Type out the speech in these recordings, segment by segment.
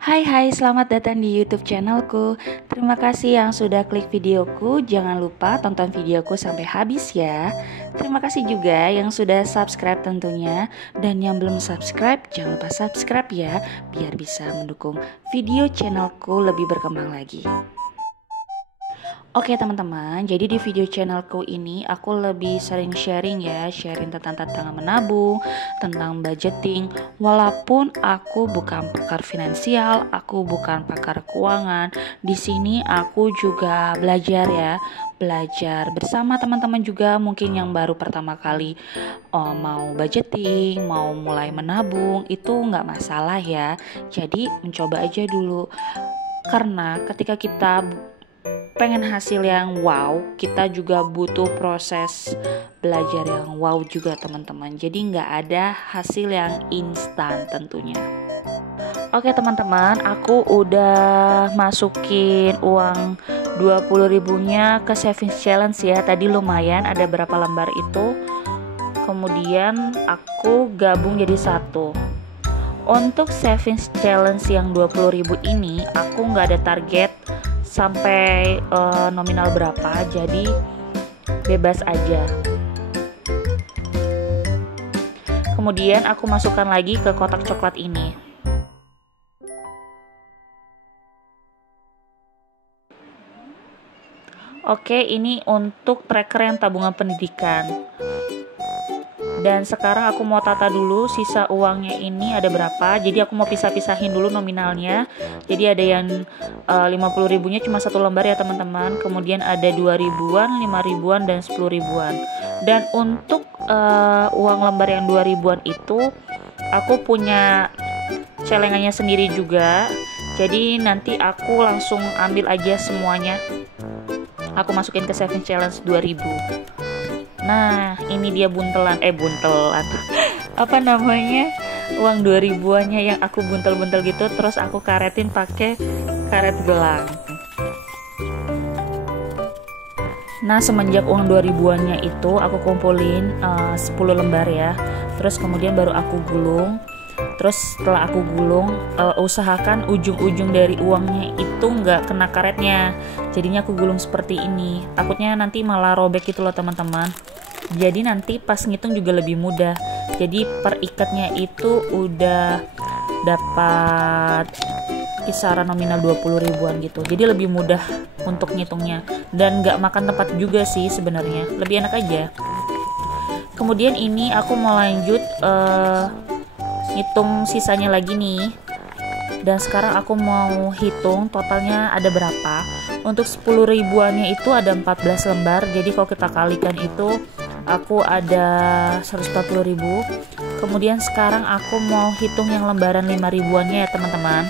Hai hai, selamat datang di YouTube channelku. Terima kasih yang sudah klik videoku. Jangan lupa tonton videoku sampai habis ya. Terima kasih juga yang sudah subscribe tentunya. Dan yang belum subscribe, jangan lupa subscribe ya, biar bisa mendukung video channelku lebih berkembang lagi. Oke teman-teman, jadi di video channelku ini aku lebih sering sharing tentang tantangan menabung, tentang budgeting. Walaupun aku bukan pakar finansial, aku bukan pakar keuangan, di sini aku juga belajar bersama teman-teman juga mungkin yang baru pertama kali mau budgeting, mau mulai menabung, itu nggak masalah ya. Jadi mencoba aja dulu, karena ketika kita pengen hasil yang wow, kita juga butuh proses belajar yang wow juga teman-teman. Jadi nggak ada hasil yang instan tentunya. Oke teman-teman, aku udah masukin uang 20 ribunya ke savings challenge ya. Tadi lumayan, ada berapa lembar itu. Kemudian aku gabung jadi satu. Untuk savings challenge yang 20 ribu ini, aku nggak ada target sampai nominal berapa, jadi bebas aja. Kemudian aku masukkan lagi ke kotak coklat ini. Oke, ini untuk tracker yang tabungan pendidikan. Dan sekarang aku mau tata dulu sisa uangnya ini ada berapa. Jadi aku mau pisah-pisahin dulu nominalnya. Jadi ada yang 50 ribunya cuma satu lembar ya teman-teman. Kemudian ada 2 ribuan, 5 ribuan, dan 10 ribuan. Dan untuk uang lembar yang 2 ribuan itu aku punya celengannya sendiri juga. Jadi nanti aku langsung ambil aja semuanya. Aku masukin ke saving challenge 2000. Nah, ini dia buntelan. Apa namanya? Uang 2 ribuannya yang aku buntel-buntel gitu, terus aku karetin pakai karet gelang. Nah, semenjak uang 2 ribuannya itu aku kumpulin 10 lembar ya. Terus kemudian baru aku gulung. Terus setelah aku gulung, usahakan ujung-ujung dari uangnya itu nggak kena karetnya. Jadinya aku gulung seperti ini. Takutnya nanti malah robek gitu loh teman-teman. Jadi nanti pas ngitung juga lebih mudah. Jadi per ikatnya itu udah dapat kisaran nominal 20 ribuan gitu. Jadi lebih mudah untuk ngitungnya. Dan nggak makan tempat juga sih sebenarnya. Lebih enak aja. Kemudian ini aku mau lanjut hitung sisanya lagi nih. Dan sekarang aku mau hitung totalnya ada berapa. Untuk 10 ribuannya itu ada 14 lembar. Jadi kalau kita kalikan itu aku ada 140 ribu. Kemudian sekarang aku mau hitung yang lembaran 5 ribuannya ya teman-teman.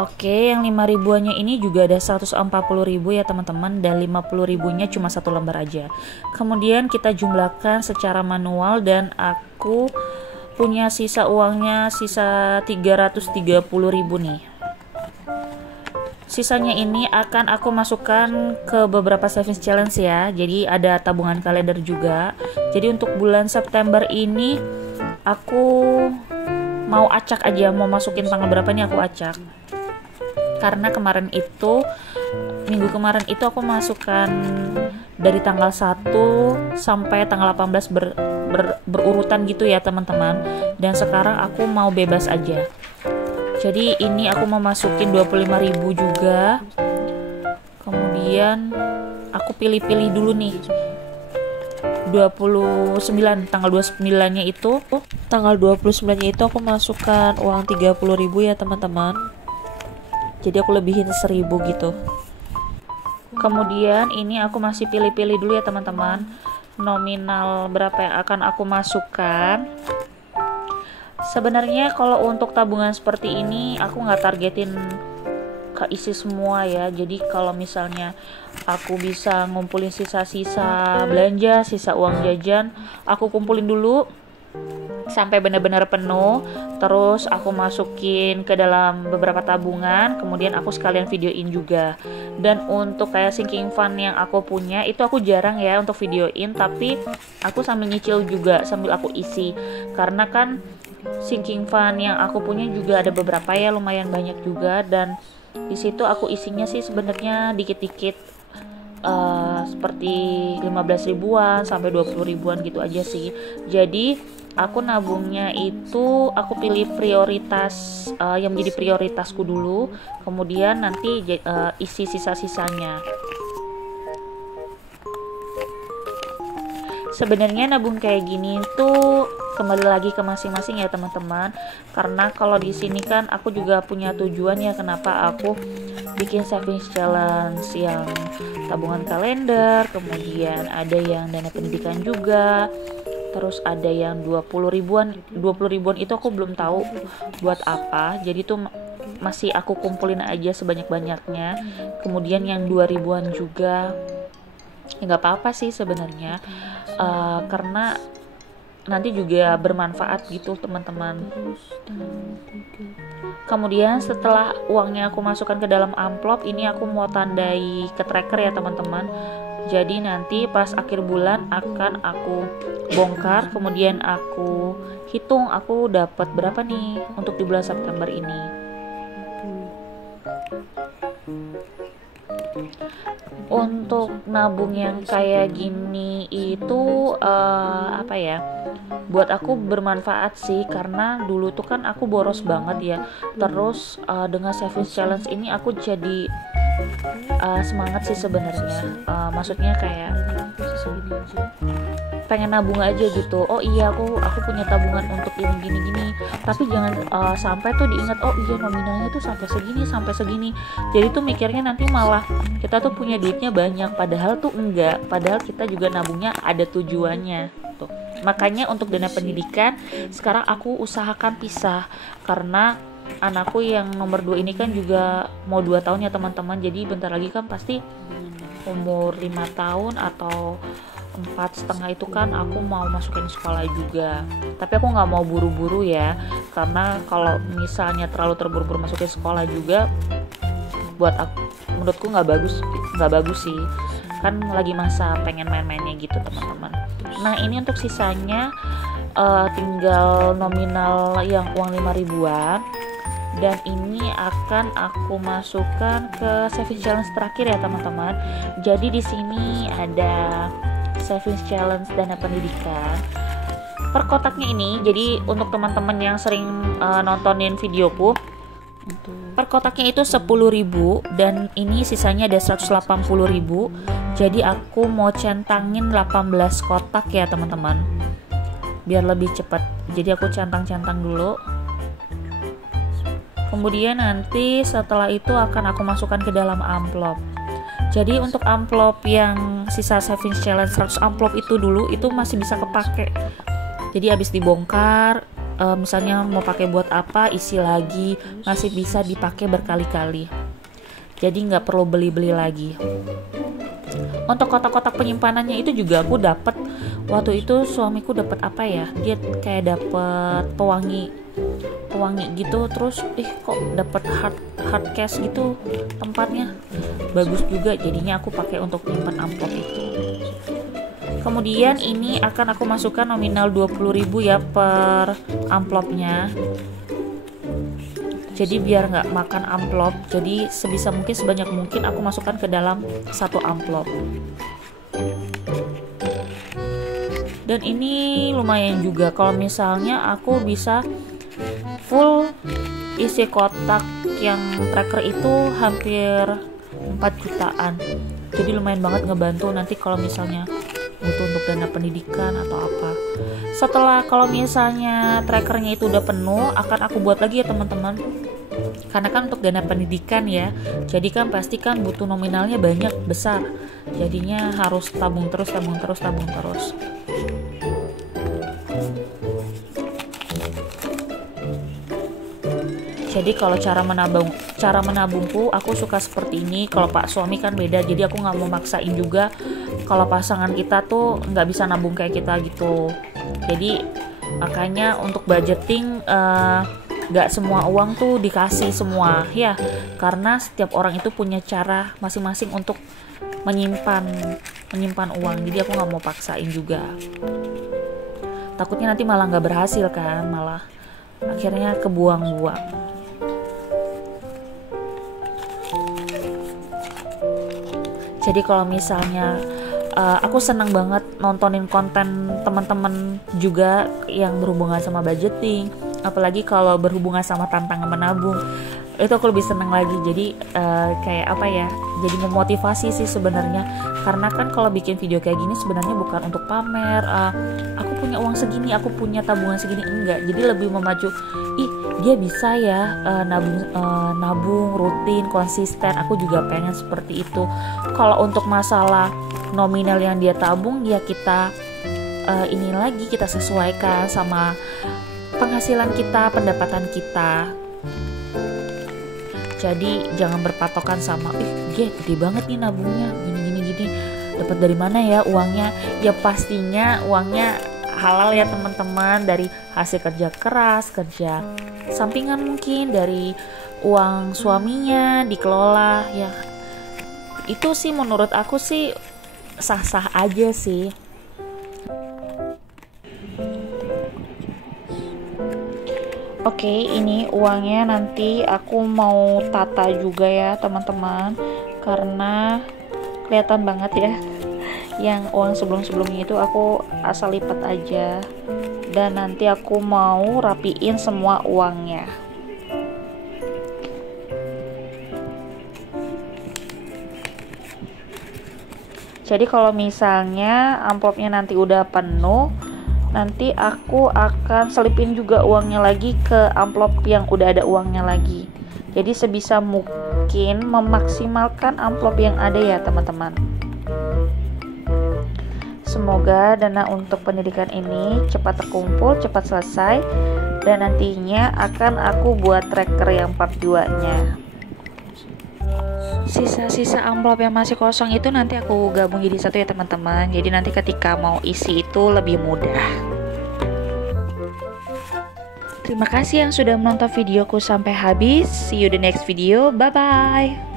Oke, yang 5 ribuannya ini juga ada 140 ribu ya teman-teman, dan 50 ribunya cuma satu lembar aja. Kemudian kita jumlahkan secara manual dan aku punya sisa uangnya sisa 330 ribu nih. Sisanya ini akan aku masukkan ke beberapa savings challenge ya. Jadi ada tabungan kalender juga. Jadi untuk bulan September ini aku mau acak aja, mau masukin tanggal berapa nih aku acak. Karena minggu kemarin itu aku masukkan dari tanggal 1 sampai tanggal 18 berurutan gitu ya teman-teman. Dan sekarang aku mau bebas aja. Jadi ini aku mau masukin 25 ribu juga. Kemudian aku pilih-pilih dulu nih. tanggal 29-nya itu. Tanggal 29-nya itu aku masukkan uang 30 ribu ya teman-teman. Jadi aku lebihin 1000 gitu. Kemudian ini aku masih pilih-pilih dulu ya teman-teman. Nominal berapa yang akan aku masukkan. Sebenarnya kalau untuk tabungan seperti ini aku nggak targetin keisi semua ya. Jadi kalau misalnya aku bisa ngumpulin sisa-sisa belanja, sisa uang jajan, aku kumpulin dulu. sampai benar-benar penuh. Terus aku masukin ke dalam beberapa tabungan, kemudian aku sekalian videoin juga. Dan untuk kayak sinking fund yang aku punya itu aku jarang ya untuk videoin, tapi aku sambil nyicil juga sambil aku isi, karena kan sinking fund yang aku punya juga ada beberapa ya, lumayan banyak juga. Dan di situ aku isinya sih sebenarnya dikit-dikit, seperti 15 ribuan sampai 20 ribuan gitu aja sih. Jadi aku nabungnya itu aku pilih prioritas, yang menjadi prioritasku dulu, kemudian nanti isi sisa-sisanya. Sebenarnya nabung kayak gini tuh kembali lagi ke masing-masing ya teman-teman, karena kalau di sini kan aku juga punya tujuan ya kenapa aku bikin savings challenge yang tabungan kalender, kemudian ada yang dana pendidikan juga, terus ada yang 20 ribuan itu aku belum tahu buat apa, jadi tuh masih aku kumpulin aja sebanyak-banyaknya. Kemudian yang 2 ribuan juga ya nggak apa-apa sih sebenarnya, karena nanti juga bermanfaat gitu teman-teman. Kemudian setelah uangnya aku masukkan ke dalam amplop, ini aku mau tandai ke tracker ya teman-teman. Jadi nanti pas akhir bulan akan aku bongkar, kemudian aku hitung aku dapat berapa nih untuk di bulan September ini. Untuk nabung yang kayak gini itu apa ya, buat aku bermanfaat sih, karena dulu tuh kan aku boros banget ya. Terus dengan savings challenge ini aku jadi semangat sih sebenarnya, maksudnya kayak pengen nabung aja gitu. Oh iya aku punya tabungan untuk ini gini. Tapi jangan sampai tuh diingat oh iya nominalnya tuh sampai segini. Jadi tuh mikirnya nanti malah kita tuh punya duitnya banyak, padahal tuh enggak. Padahal kita juga nabungnya ada tujuannya. Tuh. Makanya untuk dana pendidikan sekarang aku usahakan pisah, karena anakku yang nomor 2 ini kan juga mau 2 tahun ya teman-teman. Jadi bentar lagi kan pasti umur 5 tahun atau 4,5 itu kan aku mau masukin sekolah juga. Tapi aku nggak mau buru-buru ya, karena kalau misalnya terlalu terburu-buru masukin sekolah juga buat aku, menurutku nggak bagus sih, kan lagi masa pengen main-mainnya gitu teman-teman. Nah ini untuk sisanya tinggal nominal yang uang 5 ribuan, dan ini akan aku masukkan ke savings challenge terakhir ya teman-teman. Jadi di sini ada savings challenge dana pendidikan per kotaknya ini. Jadi untuk teman-teman yang sering nontonin videoku, per kotaknya itu 10.000 dan ini sisanya ada 180.000. Jadi aku mau centangin 18 kotak ya teman-teman, biar lebih cepat. Jadi aku centang-centang dulu. Kemudian nanti setelah itu akan aku masukkan ke dalam amplop. Jadi untuk amplop yang sisa savings challenge 100 amplop itu dulu itu masih bisa kepake. Jadi habis dibongkar, misalnya mau pakai buat apa, isi lagi, masih bisa dipakai berkali-kali. Jadi nggak perlu beli-beli lagi. Untuk kotak-kotak penyimpanannya itu juga aku dapat waktu itu, suamiku dapat apa ya? Dia kayak dapat pewangi gitu, terus kok dapat hard cash gitu, tempatnya bagus juga, jadinya aku pakai untuk nyimpan amplop itu. Kemudian ini akan aku masukkan nominal 20.000 ya per amplopnya. Jadi biar nggak makan amplop, jadi sebisa mungkin sebanyak mungkin aku masukkan ke dalam satu amplop. Dan ini lumayan juga kalau misalnya aku bisa full isi kotak yang tracker itu hampir 4 jutaan. Jadi lumayan banget ngebantu nanti kalau misalnya butuh untuk dana pendidikan atau apa. Setelah kalau misalnya trackernya itu udah penuh, akan aku buat lagi ya teman-teman. Karena kan untuk dana pendidikan ya, jadi kan pasti kan butuh nominalnya banyak, besar. Jadinya harus tabung terus. Jadi kalau cara menabungku aku suka seperti ini. Kalau Pak suami kan beda, jadi aku nggak mau maksain juga kalau pasangan kita tuh nggak bisa nabung kayak kita gitu. Jadi Makanya untuk budgeting gak semua uang tuh dikasih semua ya, karena setiap orang itu punya cara masing-masing untuk menyimpan uang. Jadi aku nggak mau paksain juga, takutnya nanti malah nggak berhasil kan, malah akhirnya kebuang-buang. Jadi kalau misalnya aku senang banget nontonin konten teman-teman juga yang berhubungan sama budgeting, apalagi kalau berhubungan sama tantangan menabung, itu aku lebih senang lagi. Jadi kayak apa ya, jadi memotivasi sih sebenarnya, karena kan kalau bikin video kayak gini sebenarnya bukan untuk pamer, aku punya uang segini, aku punya tabungan segini, enggak. Jadi lebih memacu, dia bisa ya nabung rutin konsisten, aku juga pengen seperti itu. Kalau untuk masalah nominal yang dia tabung ya kita ini lagi kita sesuaikan sama penghasilan kita, pendapatan kita. Jadi jangan berpatokan sama dia gede banget nih nabungnya, gini dapat dari mana ya uangnya. Ya pastinya uangnya halal ya teman-teman, dari hasil kerja keras, kerja sampingan, mungkin dari uang suaminya dikelola ya. Itu sih menurut aku sih sah-sah aja sih. Oke, ini uangnya nanti aku mau tata juga ya teman-teman, karena kelihatan banget ya yang uang sebelum-sebelumnya itu aku asal lipat aja, dan nanti aku mau rapiin semua uangnya. Jadi kalau misalnya amplopnya nanti udah penuh, nanti aku akan selipin juga uangnya lagi ke amplop yang udah ada uangnya lagi. Jadi sebisa mungkin memaksimalkan amplop yang ada ya teman-teman. Semoga dana untuk pendidikan ini cepat terkumpul, cepat selesai, dan nantinya akan aku buat tracker yang part 2-nya. Sisa-sisa amplop yang masih kosong itu nanti aku gabung jadi satu ya teman-teman. Jadi nanti ketika mau isi itu lebih mudah. Terima kasih yang sudah menonton videoku sampai habis. See you the next video. Bye bye.